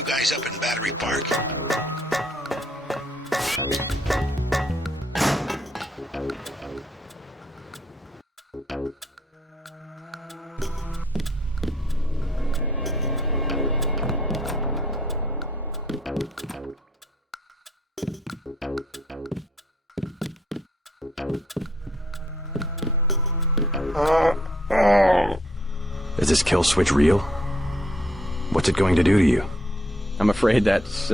you guys up in Battery Park. Is this kill switch real? What's it going to do to you? I'm afraid that's,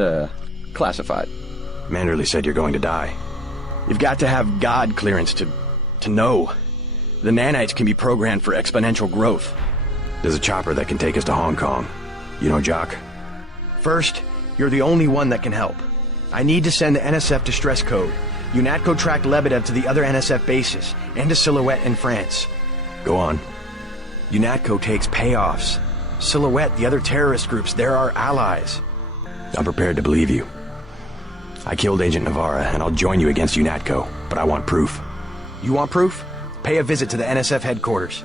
classified. Manderley said you're going to die. You've got to have God clearance to know. The nanites can be programmed for exponential growth. There's a chopper that can take us to Hong Kong. You know Jock? First, you're the only one that can help. I need to send the NSF distress code. UNATCO tracked Lebedev to the other NSF bases, and to Silhouette in France. Go on. UNATCO takes payoffs. Silhouette, the other terrorist groups, they're our allies. I'm prepared to believe you. I killed Agent Navarra, and I'll join you against UNATCO, but I want proof. You want proof? Pay a visit to the NSF headquarters.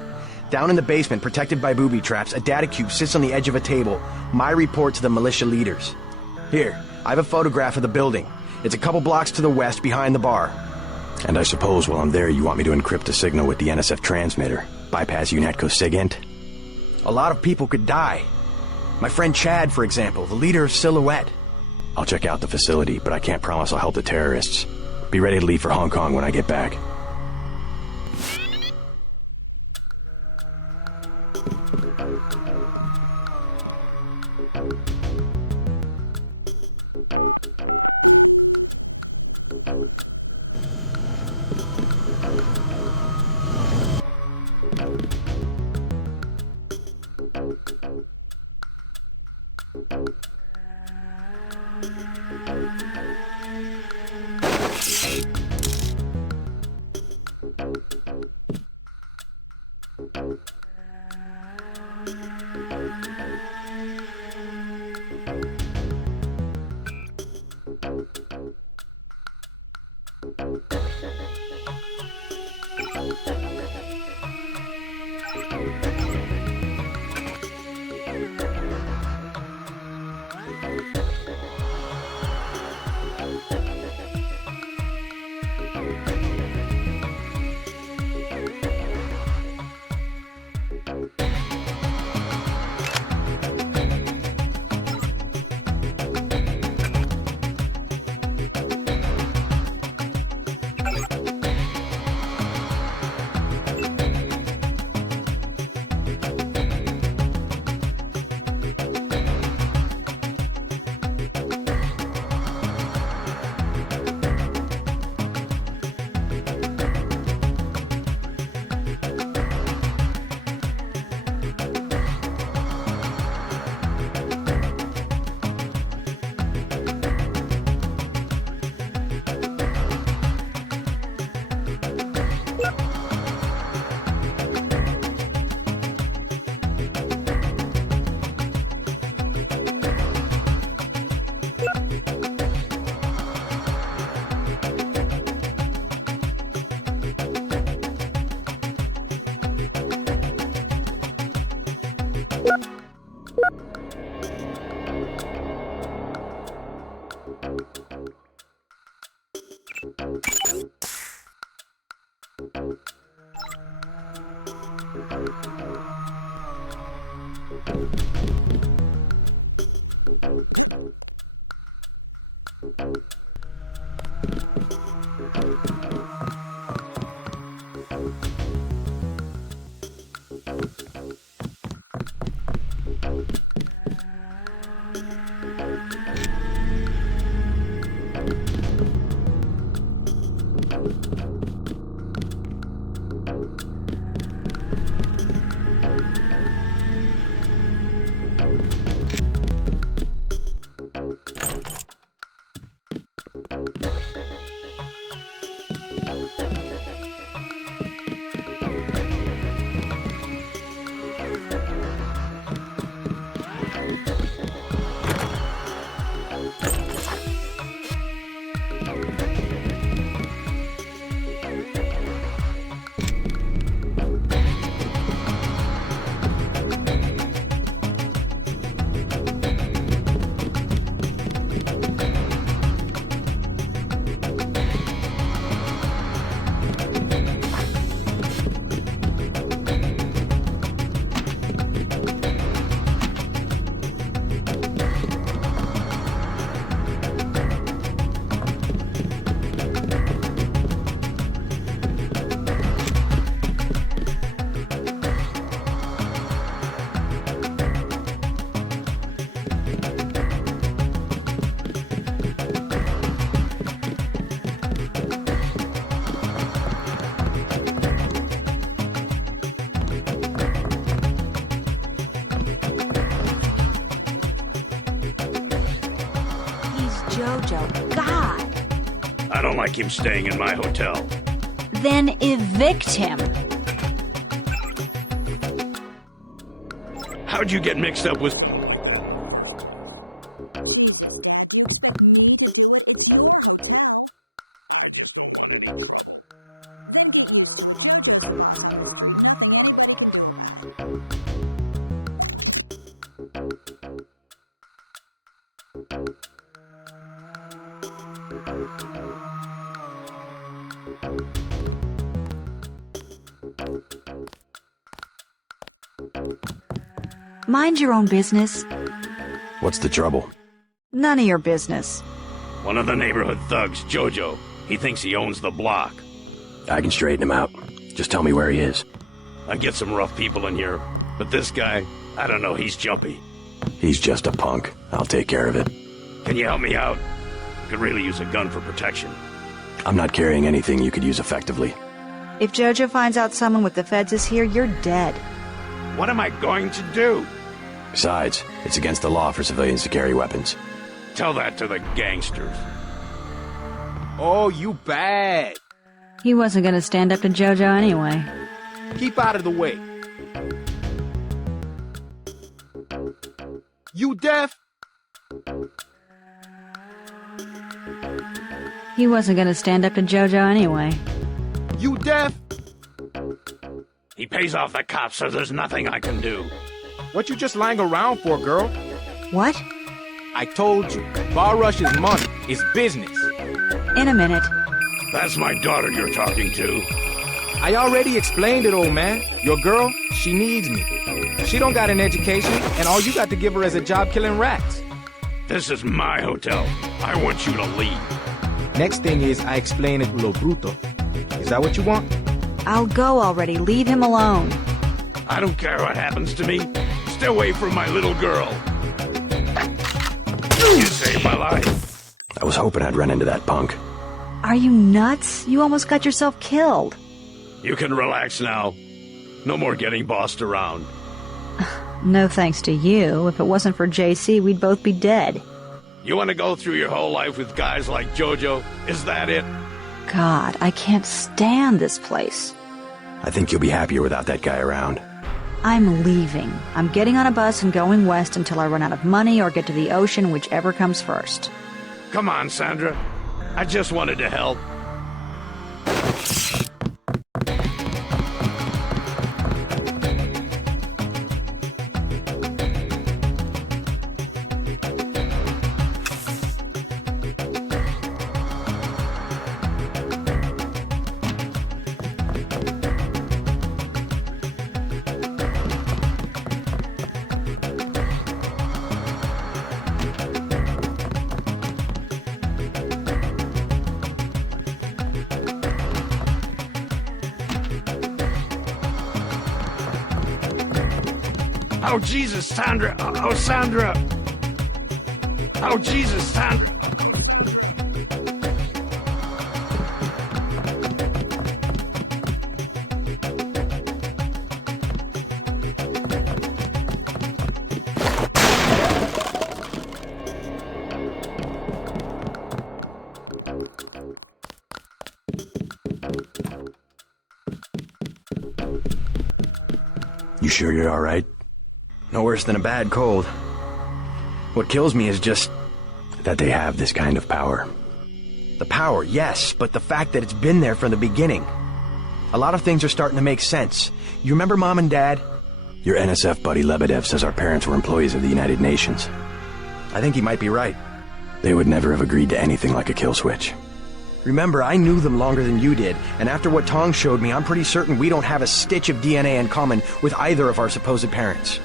Down in the basement, protected by booby traps, a data cube sits on the edge of a table. My report to the militia leaders. Here, I have a photograph of the building. It's a couple blocks to the west, behind the bar. And I suppose while I'm there you want me to encrypt a signal with the NSF transmitter, bypass UNATCO's SIGINT? A lot of people could die. My friend Chad, for example, the leader of Silhouette. I'll check out the facility, but I can't promise I'll help the terrorists. Be ready to leave for Hong Kong when I get back. don't like him staying in my hotel. Then evict him. How'd you get mixed up with... Mind your own business. What's the trouble? None of your business. One of the neighborhood thugs, Jojo. He thinks he owns the block. I can straighten him out. Just tell me where he is. I get some rough people in here, but this guy, I don't know, he's jumpy. He's just a punk. I'll take care of it. Can you help me out? I could really use a gun for protection. I'm not carrying anything you could use effectively. If Jojo finds out someone with the feds is here, you're dead. What am I going to do? Besides, it's against the law for civilians to carry weapons. Tell that to the gangsters. Oh, you bad. He wasn't gonna stand up to Jojo anyway. Keep out of the way. You deaf? He wasn't gonna stand up to Jojo anyway. You deaf? He pays off the cops, so there's nothing I can do. What you just lying around for, girl? What? I told you, bar rush is money, it's business. In a minute. That's my daughter you're talking to. I already explained it, old man. Your girl, she needs me. She don't got an education, and all you got to give her is a job killing rats. This is my hotel. I want you to leave. Next thing is, I explain it lo bruto. Is that what you want? I'll go already. Leave him alone. I don't care what happens to me. Stay away from my little girl. You saved my life. I was hoping I'd run into that punk. Are you nuts? You almost got yourself killed. You can relax now. No more getting bossed around. No thanks to you. If it wasn't for JC, we'd both be dead. You want to go through your whole life with guys like Jojo? Is that it? God, I can't stand this place. I think you'll be happier without that guy around. I'm leaving. I'm getting on a bus and going west until I run out of money or get to the ocean, whichever comes first. Come on, Sandra. I just wanted to help. Oh, Jesus, Sandra! Oh, Sandra! Oh, Jesus, Sandra! You sure you're all right? No worse than a bad cold. What kills me is just That they have this kind of power. the power, yes, but the fact that it's been there from the beginning. A lot of things are starting to make sense. You remember Mom and Dad? Your NSF buddy Lebedev says our parents were employees of the United Nations. I think he might be right. They would never have agreed to anything like a kill switch. Remember, I knew them longer than you did, and after what Tong showed me, I'm pretty certain we don't have a stitch of DNA in common with either of our supposed parents.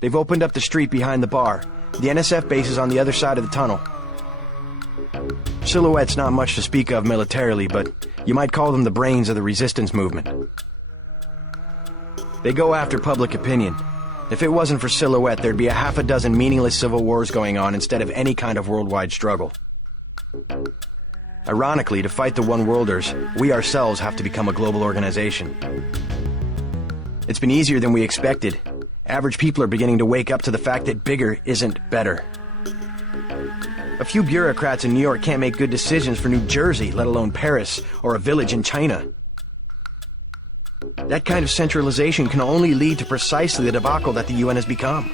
They've opened up the street behind the bar. The NSF base is on the other side of the tunnel. Silhouette's not much to speak of militarily, but you might call them the brains of the resistance movement. They go after public opinion. If it wasn't for Silhouette, there'd be a half a dozen meaningless civil wars going on instead of any kind of worldwide struggle. Ironically, to fight the One Worlders, we ourselves have to become a global organization. It's been easier than we expected. Average people are beginning to wake up to the fact that bigger isn't better. A few bureaucrats in New York can't make good decisions for New Jersey, let alone Paris or a village in China. That kind of centralization can only lead to precisely the debacle that the UN has become.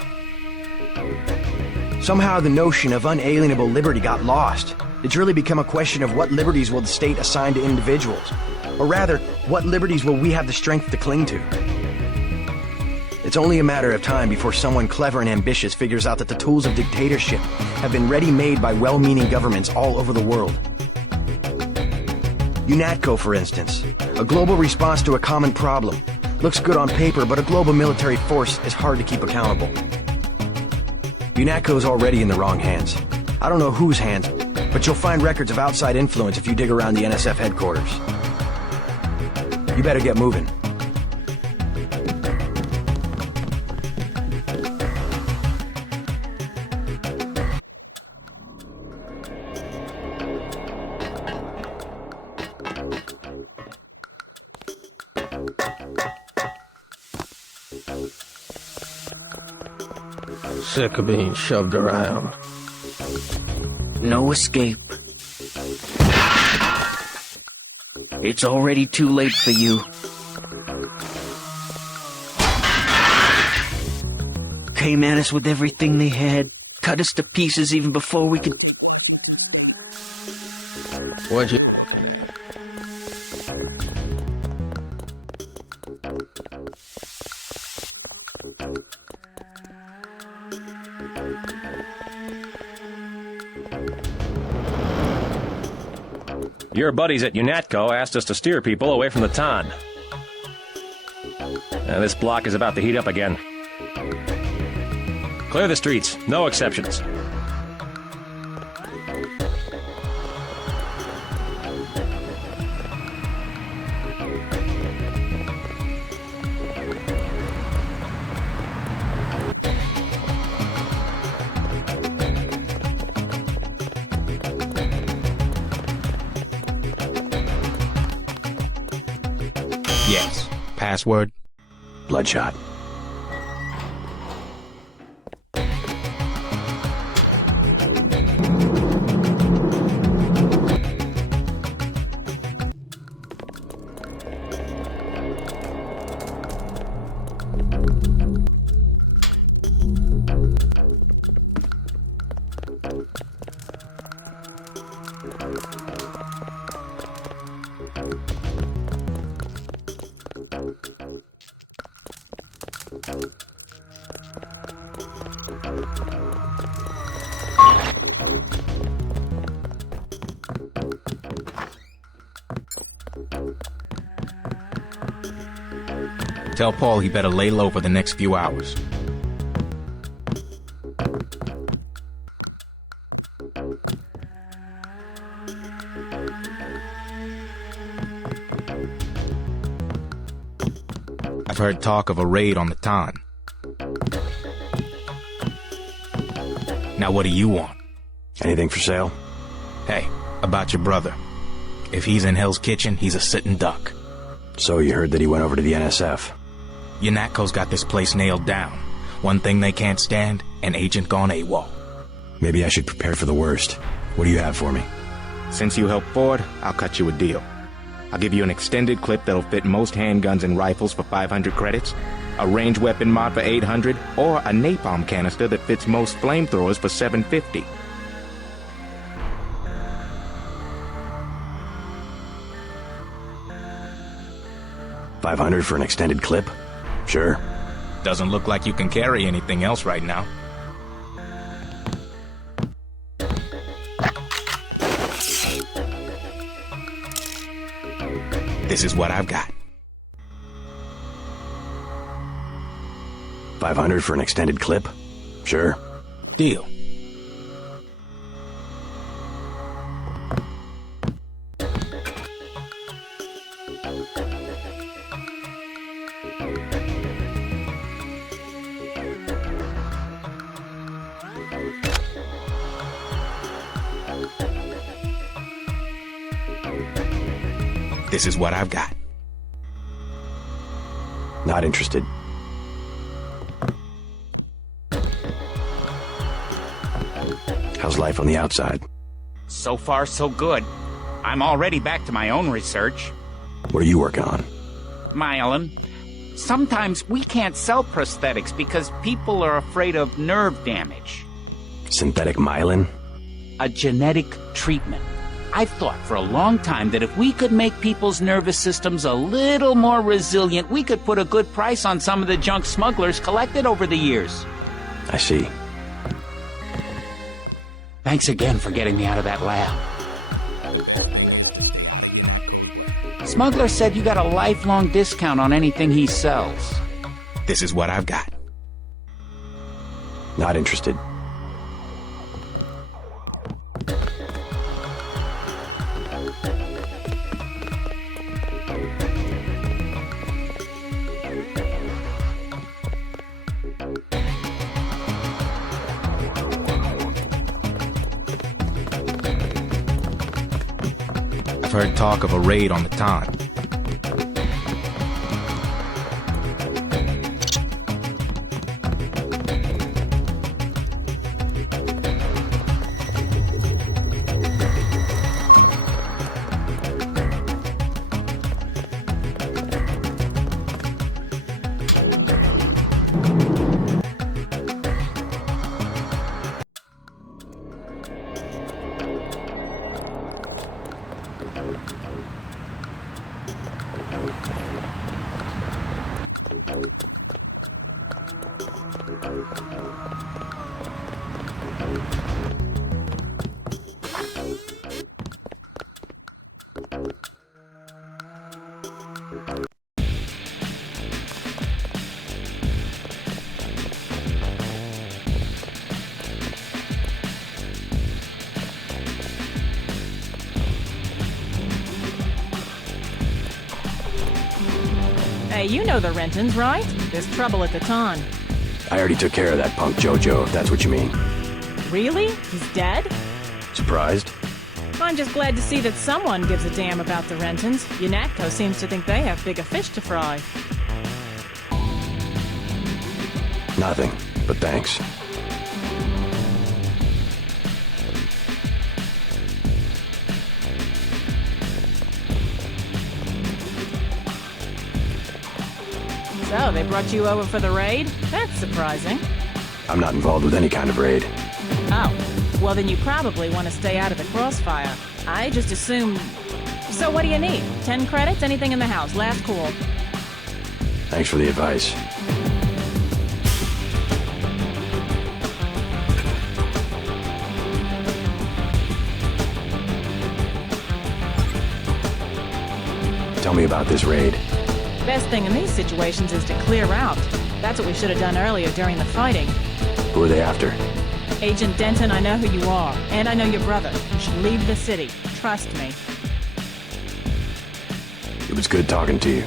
Somehow the notion of unalienable liberty got lost. It's really become a question of what liberties will the state assign to individuals, or rather, what liberties will we have the strength to cling to? It's only a matter of time before someone clever and ambitious figures out that the tools of dictatorship have been ready-made by well-meaning governments all over the world. UNATCO, for instance, a global response to a common problem. Looks good on paper, but a global military force is hard to keep accountable. UNATCO's already in the wrong hands. I don't know whose hands, but you'll find records of outside influence if you dig around the NSF headquarters. You better get moving. Sick of being shoved around. No escape. It's already too late for you. Came at us with everything they had, cut us to pieces even before we could... What'd you... Your buddies at UNATCO asked us to steer people away from the Tan. This block is about to heat up again. Clear the streets, no exceptions. Yes. Password? Bloodshot. Tell Paul he better lay low for the next few hours. I've heard talk of a raid on the Tan. Now what do you want? Anything for sale? Hey, about your brother. If he's in Hell's Kitchen, he's a sitting duck. So you heard that he went over to the NSF? UNATCO's got this place nailed down. One thing they can't stand, an agent gone AWOL. Maybe I should prepare for the worst. What do you have for me? Since you helped Ford, I'll cut you a deal. I'll give you an extended clip that'll fit most handguns and rifles for 500 credits, a range weapon mod for 800, or a napalm canister that fits most flamethrowers for 750. $500 for an extended clip? Sure. Doesn't look like you can carry anything else right now. This is what I've got. $500 for an extended clip? Sure. Deal. This is what I've got. Not interested. How's life on the outside? So far, so good. I'm already back to my own research. What are you working on? Myelin, sometimes we can't sell prosthetics because people are afraid of nerve damage. Synthetic myelin? A genetic treatment. I've thought for a long time that if we could make people's nervous systems a little more resilient, we could put a good price on some of the junk smugglers collected over the years. I see. Thanks again for getting me out of that lab. Smuggler said you got a lifelong discount on anything he sells. This is what I've got. Not interested. I've heard talk of a raid on the Ton. Hey, you know the Rentons, right? There's trouble at the Ton. I already took care of that punk Jojo, if that's what you mean. Really? He's dead? Surprised? I'm just glad to see that someone gives a damn about the Rentons. UNATCO seems to think they have bigger fish to fry. Nothing, but thanks. So, they brought you over for the raid? That's surprising. I'm not involved with any kind of raid. Oh, well then you probably want to stay out of the crossfire. I just assumed... So what do you need? 10 credits? Anything in the house? Last call. Thanks for the advice. Tell me about this raid. Best thing in these situations is to clear out. That's what we should have done earlier during the fighting. Who are they after? Agent Denton, I know who you are, and I know your brother. You should leave the city. Trust me. It was good talking to you.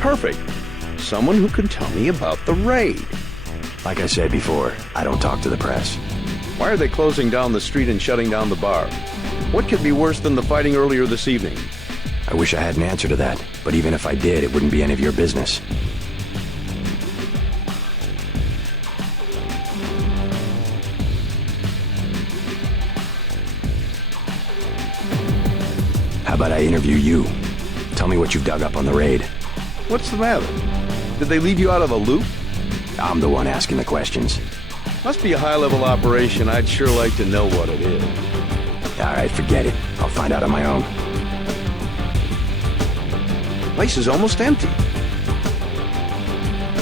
Perfect. Someone who can tell me about the raid. Like I said before, I don't talk to the press. Why are they closing down the street and shutting down the bar? What could be worse than the fighting earlier this evening? I wish I had an answer to that, but even if I did, it wouldn't be any of your business. How about I interview you? Tell me what you've dug up on the raid. What's the matter? Did they leave you out of the loop? I'm the one asking the questions. Must be a high-level operation. I'd sure like to know what it is. All right, forget it. I'll find out on my own. Place is almost empty.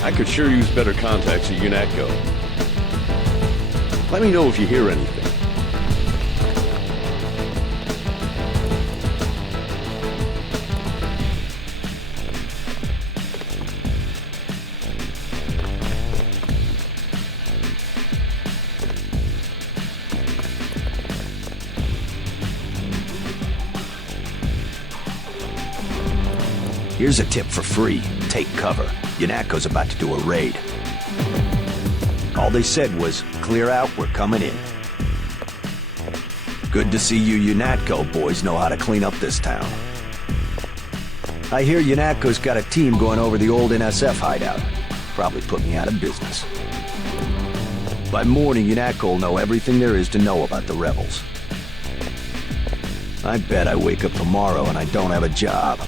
I could sure use better contacts at UNATCO. Let me know if you hear anything. Here's a tip for free. take cover. UNATCO's about to do a raid. All they said was, clear out, we're coming in. Good to see you UNATCO boys know how to clean up this town. I hear UNATCO's got a team going over the old NSF hideout. Probably put me out of business. By morning, UNATCO will know everything there is to know about the rebels. I bet I wake up tomorrow and I don't have a job.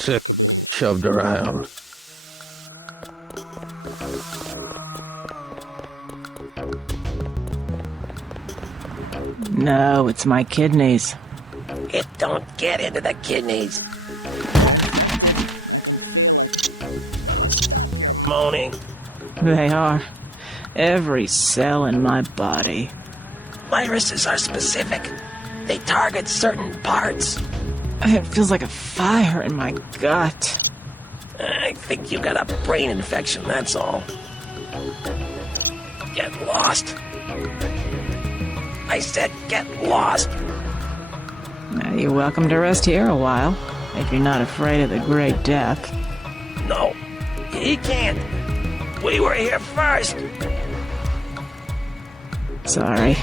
Sick, shoved around. No, it's my kidneys. It don't get into the kidneys. Moaning. They are. Every cell in my body. Viruses are specific. They target certain parts. It feels like a fire in my gut. I think you got a brain infection, that's all. Get lost. I said get lost. You're welcome to rest here a while, if you're not afraid of the Great Death. No, he can't. We were here first. Sorry.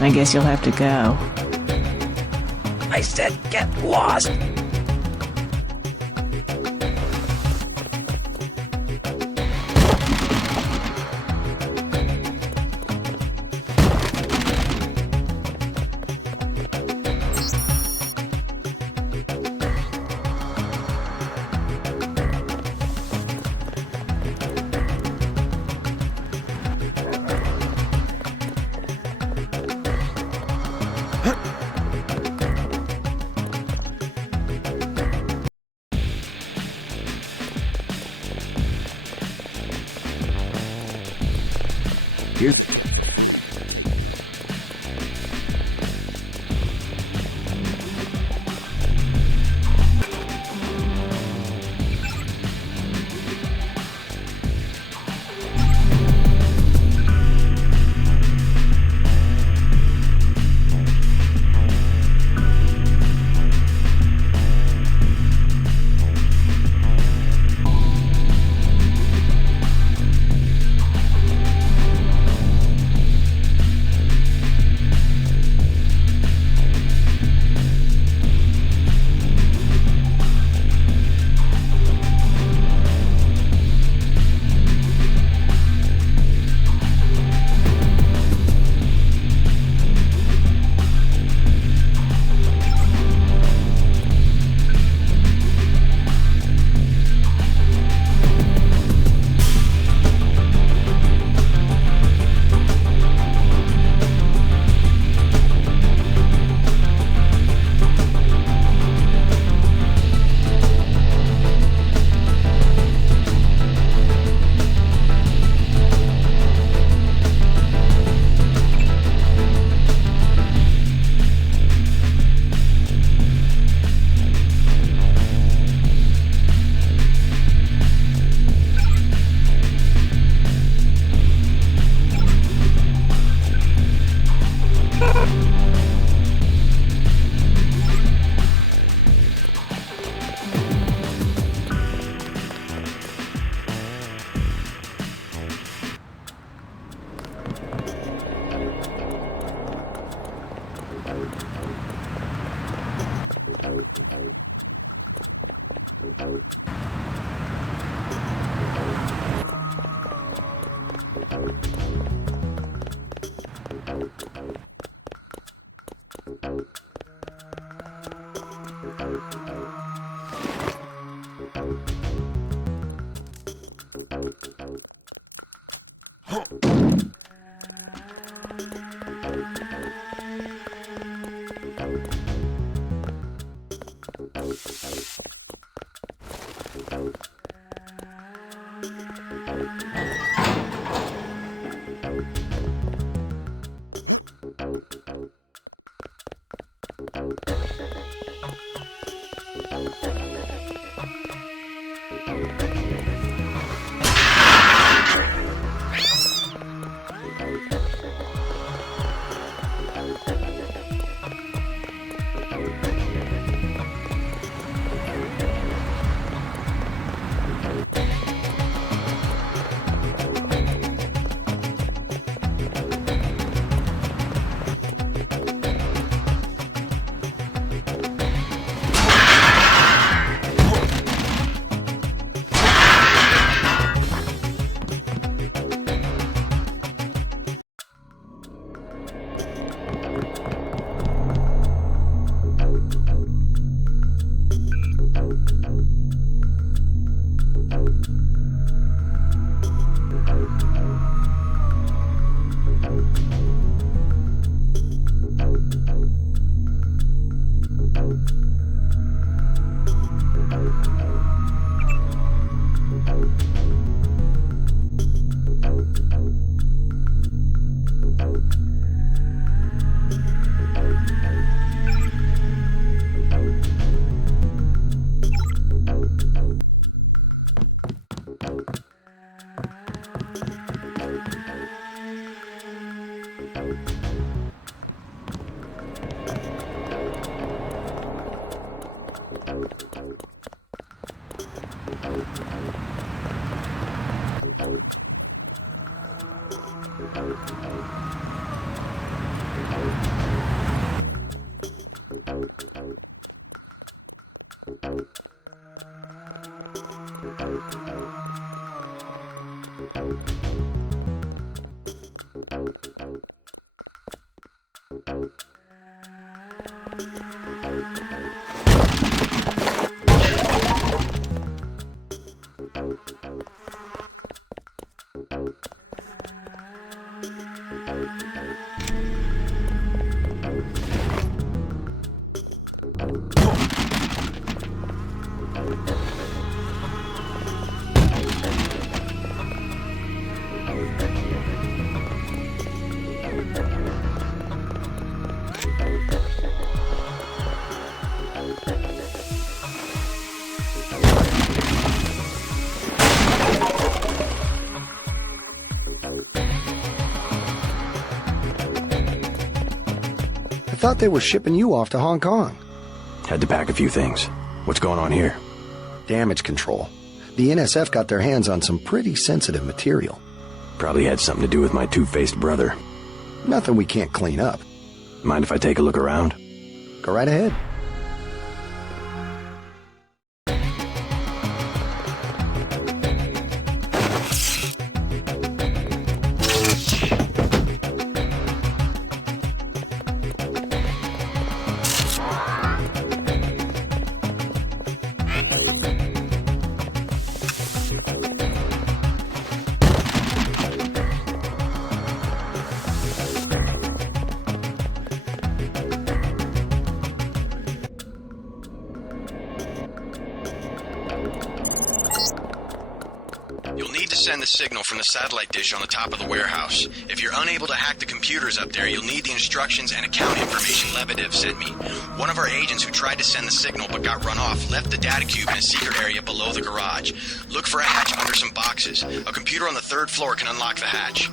I guess you'll have to go. I said get lost. I thought they were shipping you off to Hong Kong. Had to pack a few things. What's going on here? Damage control. The NSF got their hands on some pretty sensitive material. Probably had something to do with my two-faced brother. Nothing we can't clean up. Mind if I take a look around? Go right ahead. You'll need to send the signal from the satellite dish on the top of the warehouse. If you're unable to hack the computers up there, you'll need the instructions and account information Lebedev sent me. One of our agents who tried to send the signal but got run off left the data cube in a secret area below the garage. Look for a hatch under some boxes. A computer on the 3rd floor can unlock the hatch.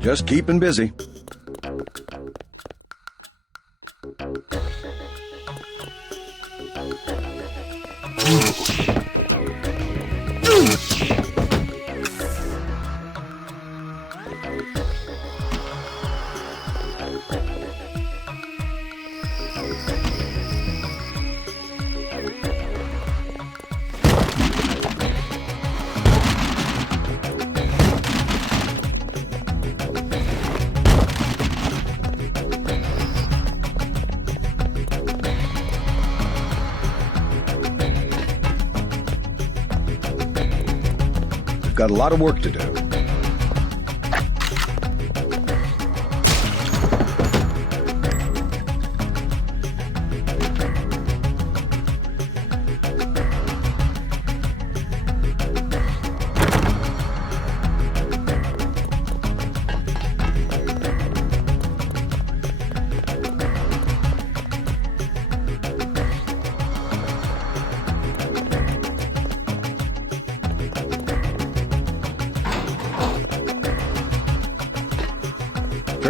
Just keeping busy. got a lot of work to do.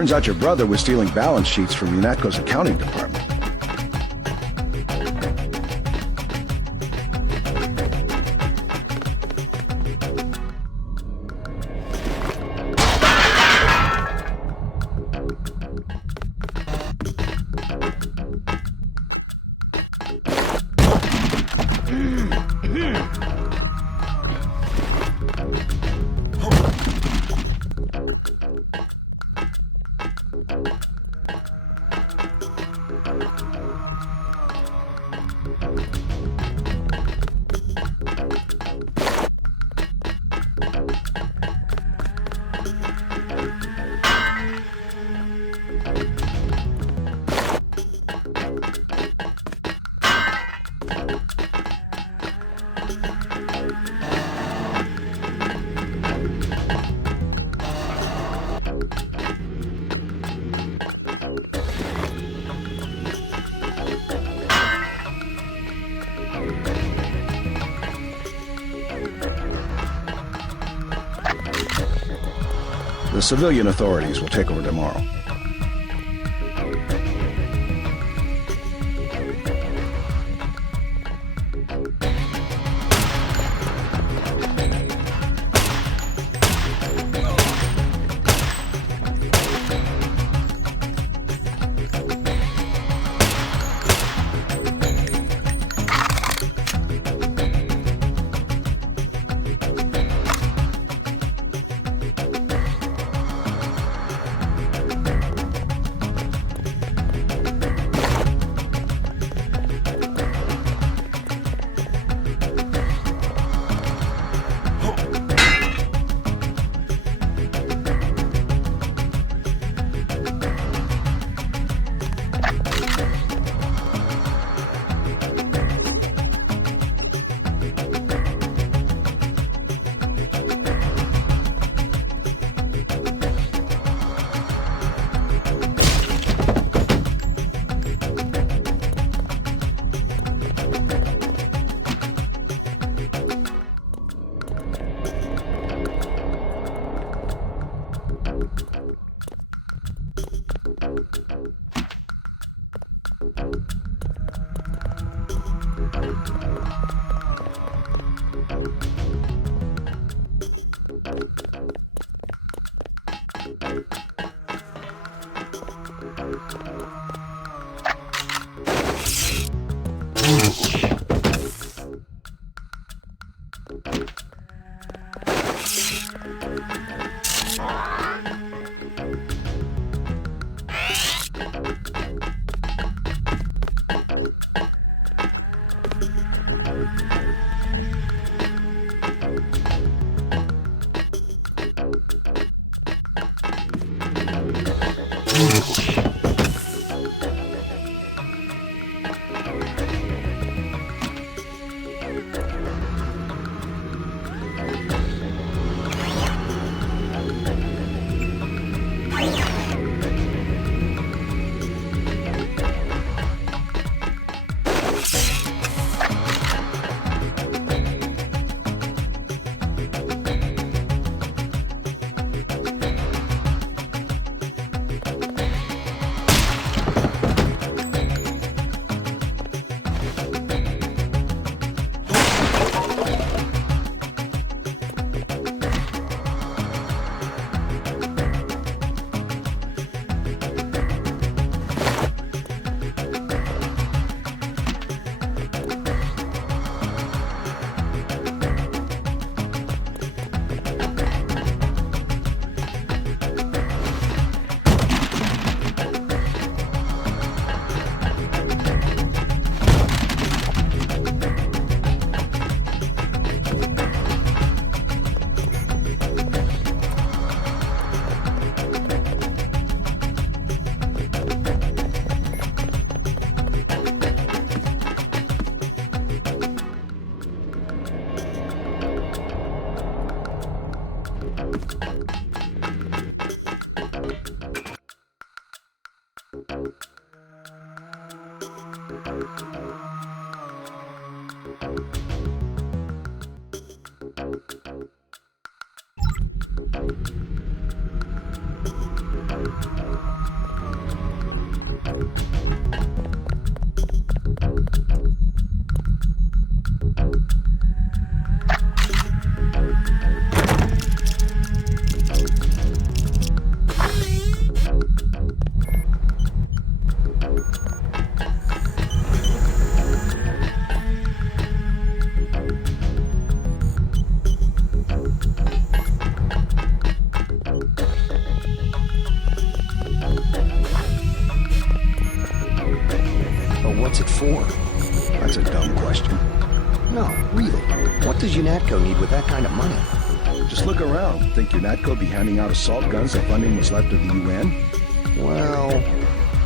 Turns out your brother was stealing balance sheets from UNATCO's accounting department. The civilian authorities will take over tomorrow. What's it for? That's a dumb question. No, really. What does UNATCO need with that kind of money? Just look around. Think UNATCO be handing out assault guns if funding was left of the UN? Well...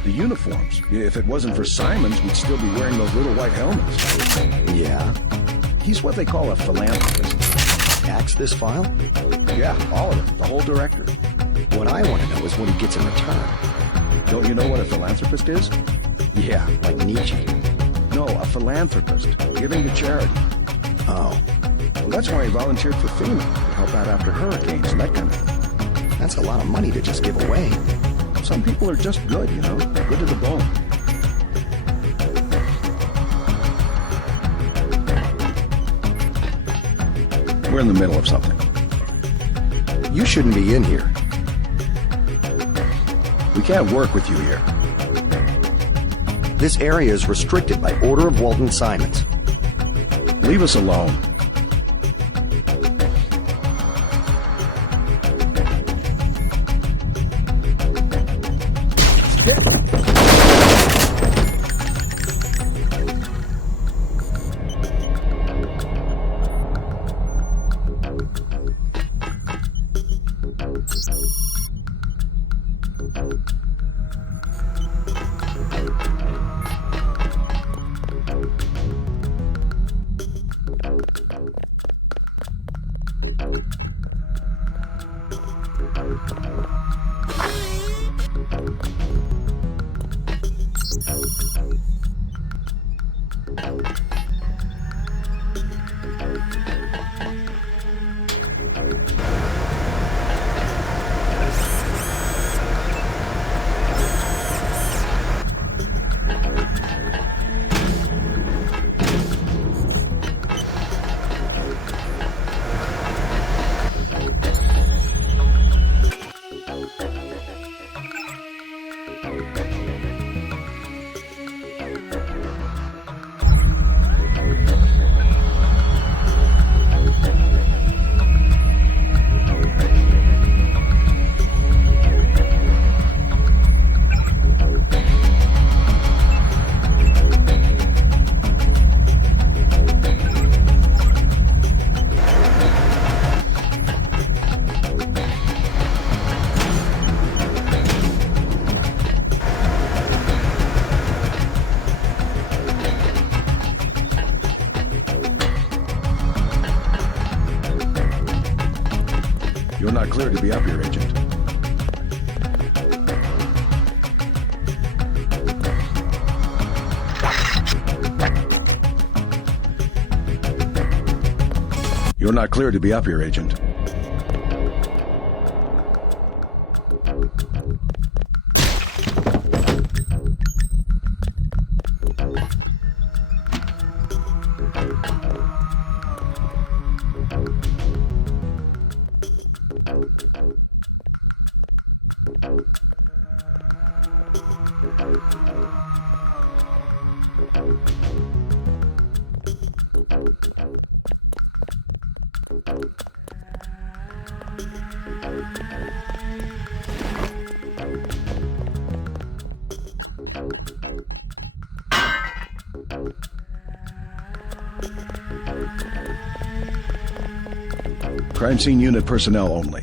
The uniforms. If it wasn't for Simons, we'd still be wearing those little white helmets. Yeah? He's what they call a philanthropist. Axe this file? Yeah, all of it. The whole directory. What I want to know is what he gets in return. Don't you know what a philanthropist is? Yeah, like Nietzsche. No, a philanthropist. Giving to charity. Oh. Well, that's why he volunteered for FEMA, to help out after hurricanes and that kind of thing. That's a lot of money to just give away. Some people are just good, you know? Good to the bone. We're in the middle of something. You shouldn't be in here. We can't work with you here. This area is restricted by order of Walton Simons. Leave us alone. You're not clear to be up here, Agent. You're not clear to be up here, Agent. Crime scene unit personnel only.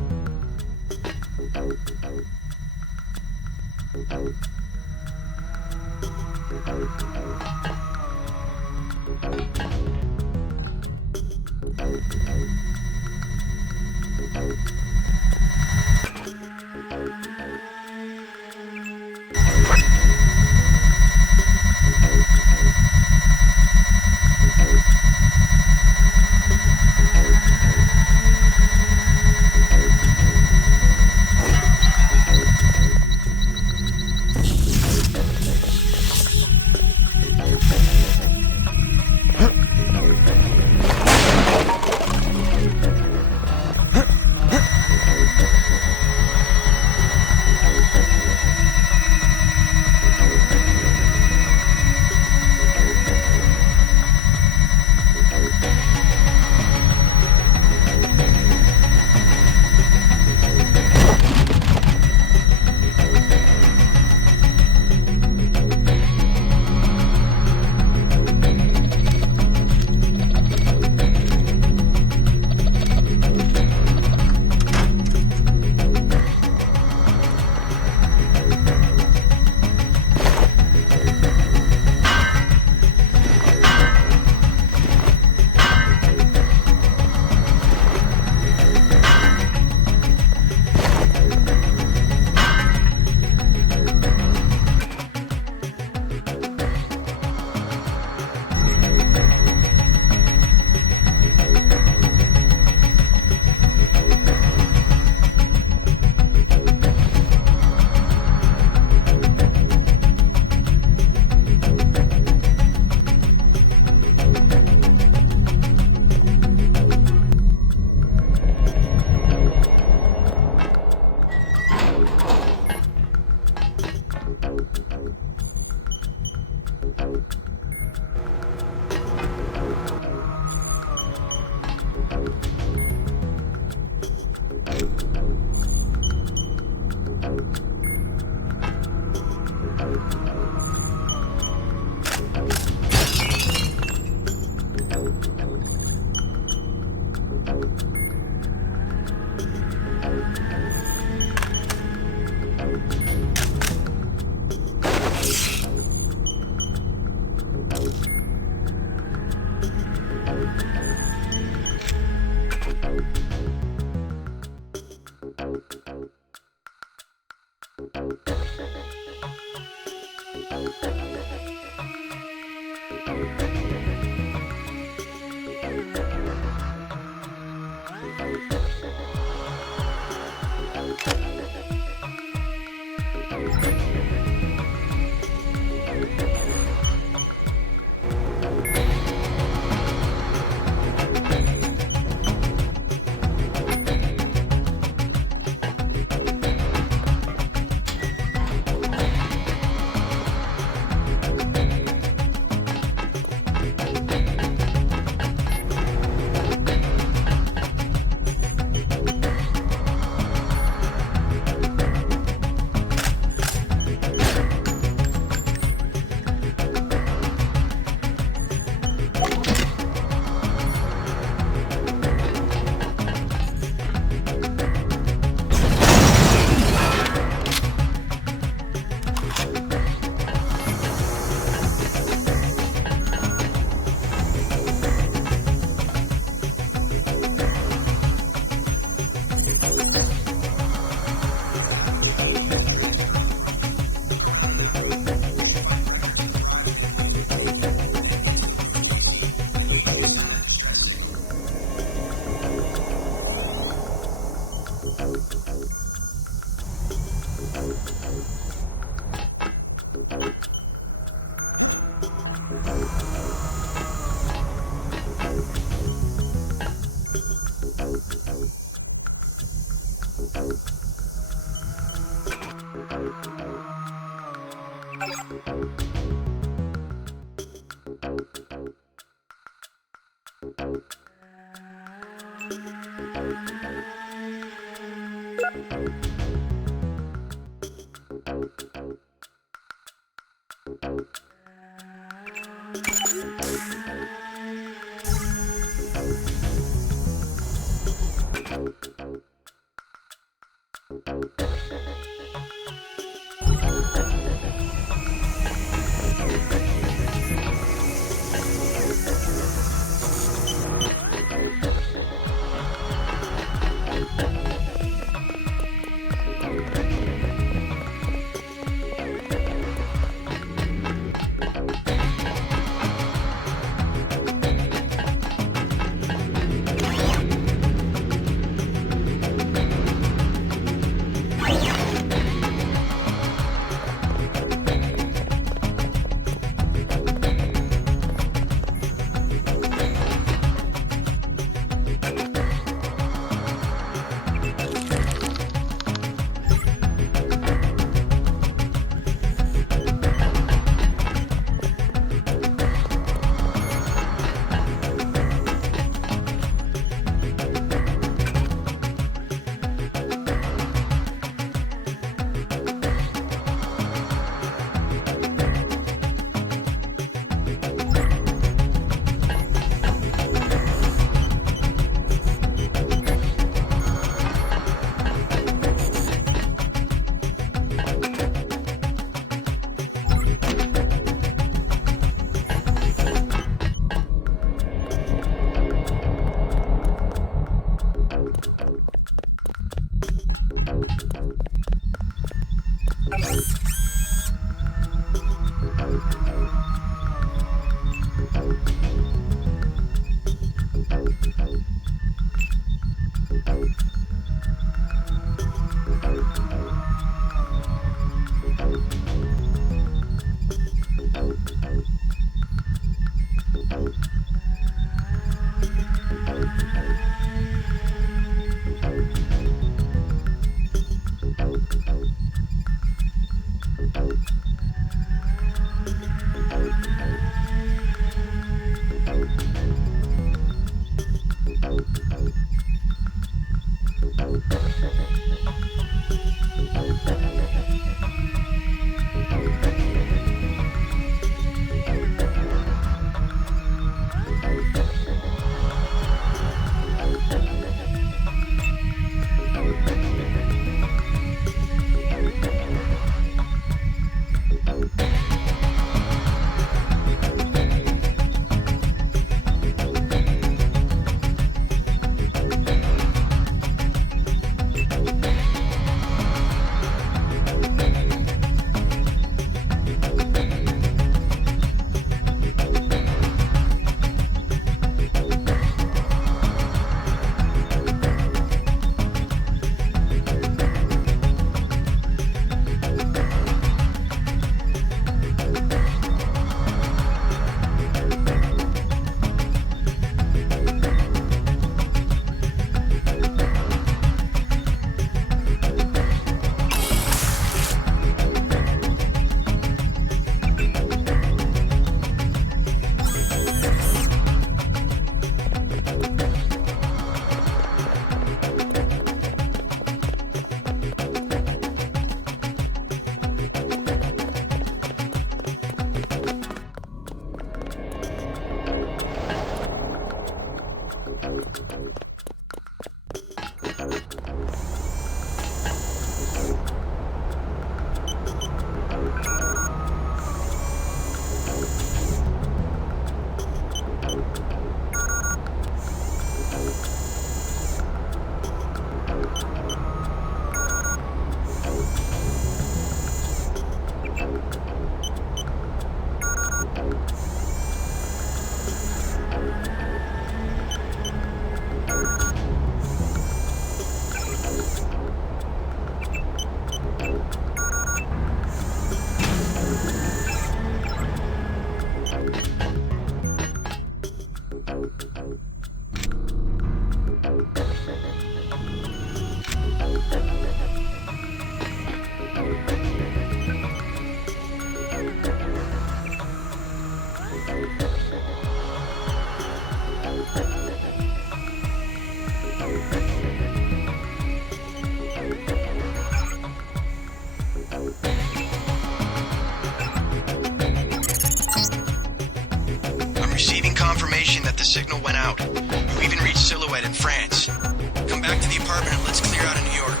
Confirmation that the signal went out. You even reached Silhouette in France. Come back to the apartment and let's clear out of New York.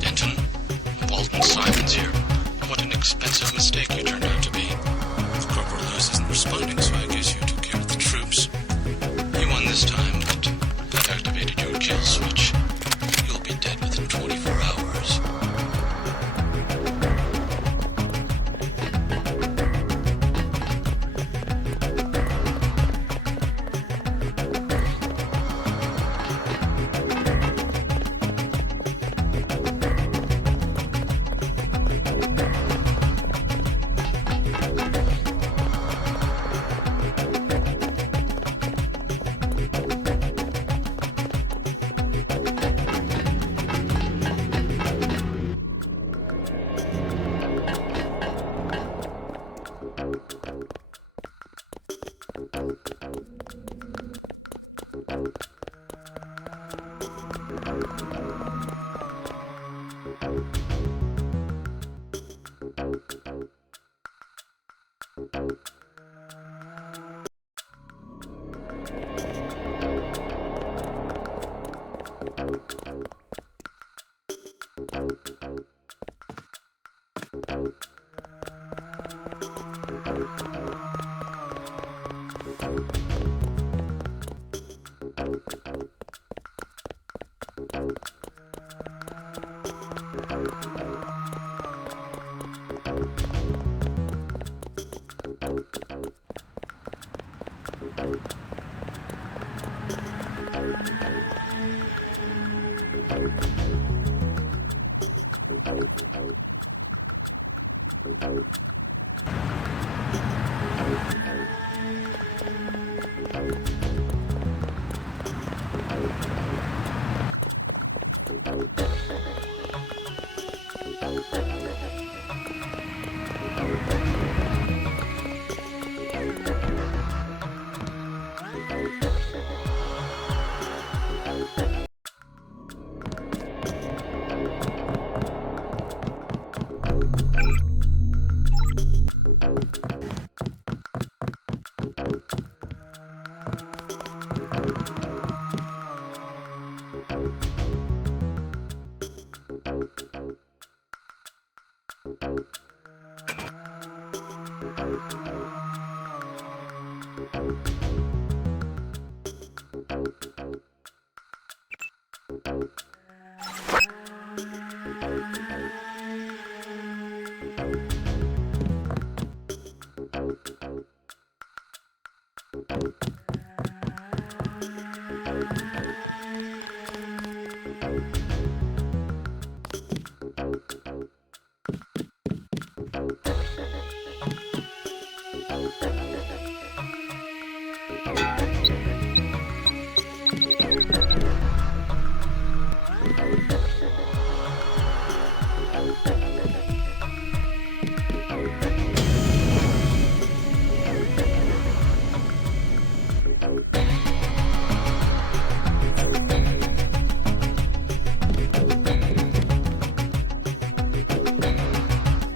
Denton, Walton Simons here. What an expensive mistake you turned out to be. Corporal Lewis isn't responding, so I guess you took care of the troops. You won this time, but that activated your kill switch. You'll be dead within 24 hours.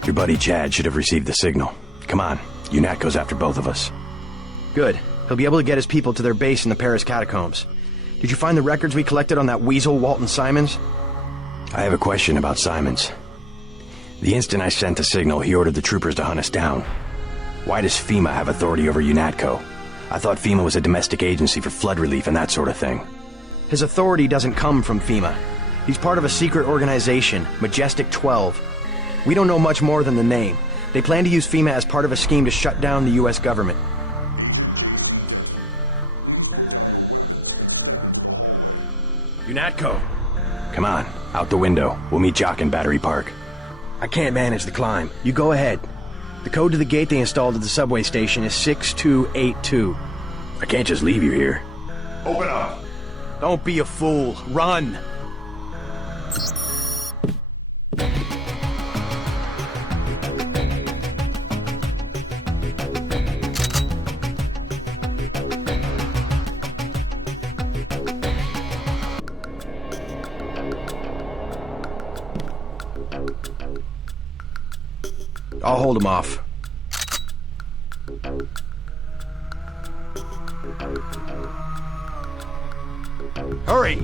Your buddy Chad should have received the signal. Come on, UNAT goes after both of us. Good. He'll be able to get his people to their base in the Paris catacombs. Did you find the records we collected on that weasel, Walton Simons? I have a question about Simons. The instant I sent the signal, he ordered the troopers to hunt us down. Why does FEMA have authority over UNATCO? I thought FEMA was a domestic agency for flood relief and that sort of thing. His authority doesn't come from FEMA. He's part of a secret organization, Majestic 12. We don't know much more than the name. They plan to use FEMA as part of a scheme to shut down the U.S. government. UNATCO! Come on, out the window. We'll meet Jock in Battery Park. I can't manage the climb. You go ahead. The code to the gate they installed at the subway station is 6282. I can't just leave you here. Open up! Don't be a fool. Run! I'll hold him off. Hurry!